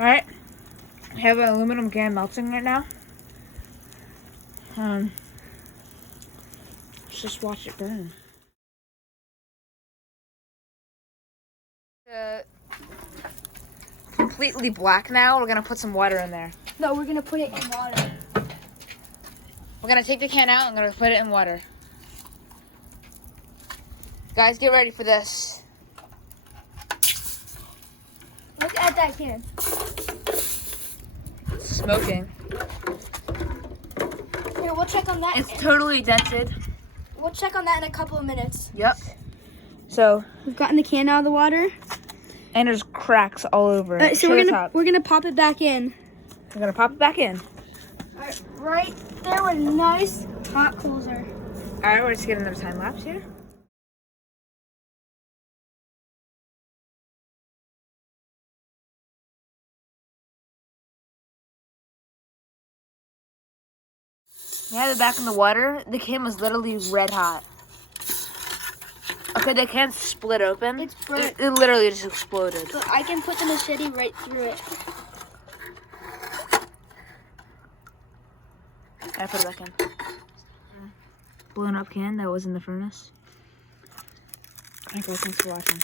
Alright. I have an aluminum can melting right now. Let's just watch it burn. Completely black now. We're gonna put some water in there. No, we're gonna put it in water. We're gonna take the can out and gonna put it in water. Guys, get ready for this. Look at that can. It's smoking. Here, we'll check on that. It's totally dented. We'll check on that in a couple of minutes. Yep. So We've gotten the can out of the water. and there's cracks all over it. So Show the we're top. gonna pop it back in. We're gonna pop it back in. Right there where nice hot coals are. Alright, we're just getting another time lapse here. We had it back in the water. The can was literally red hot. Okay, the can split open. It's burnt. It literally just exploded. But I can put the machete right through it. I put it back in. Blown up can that was in the furnace. Alright guys, thanks for watching.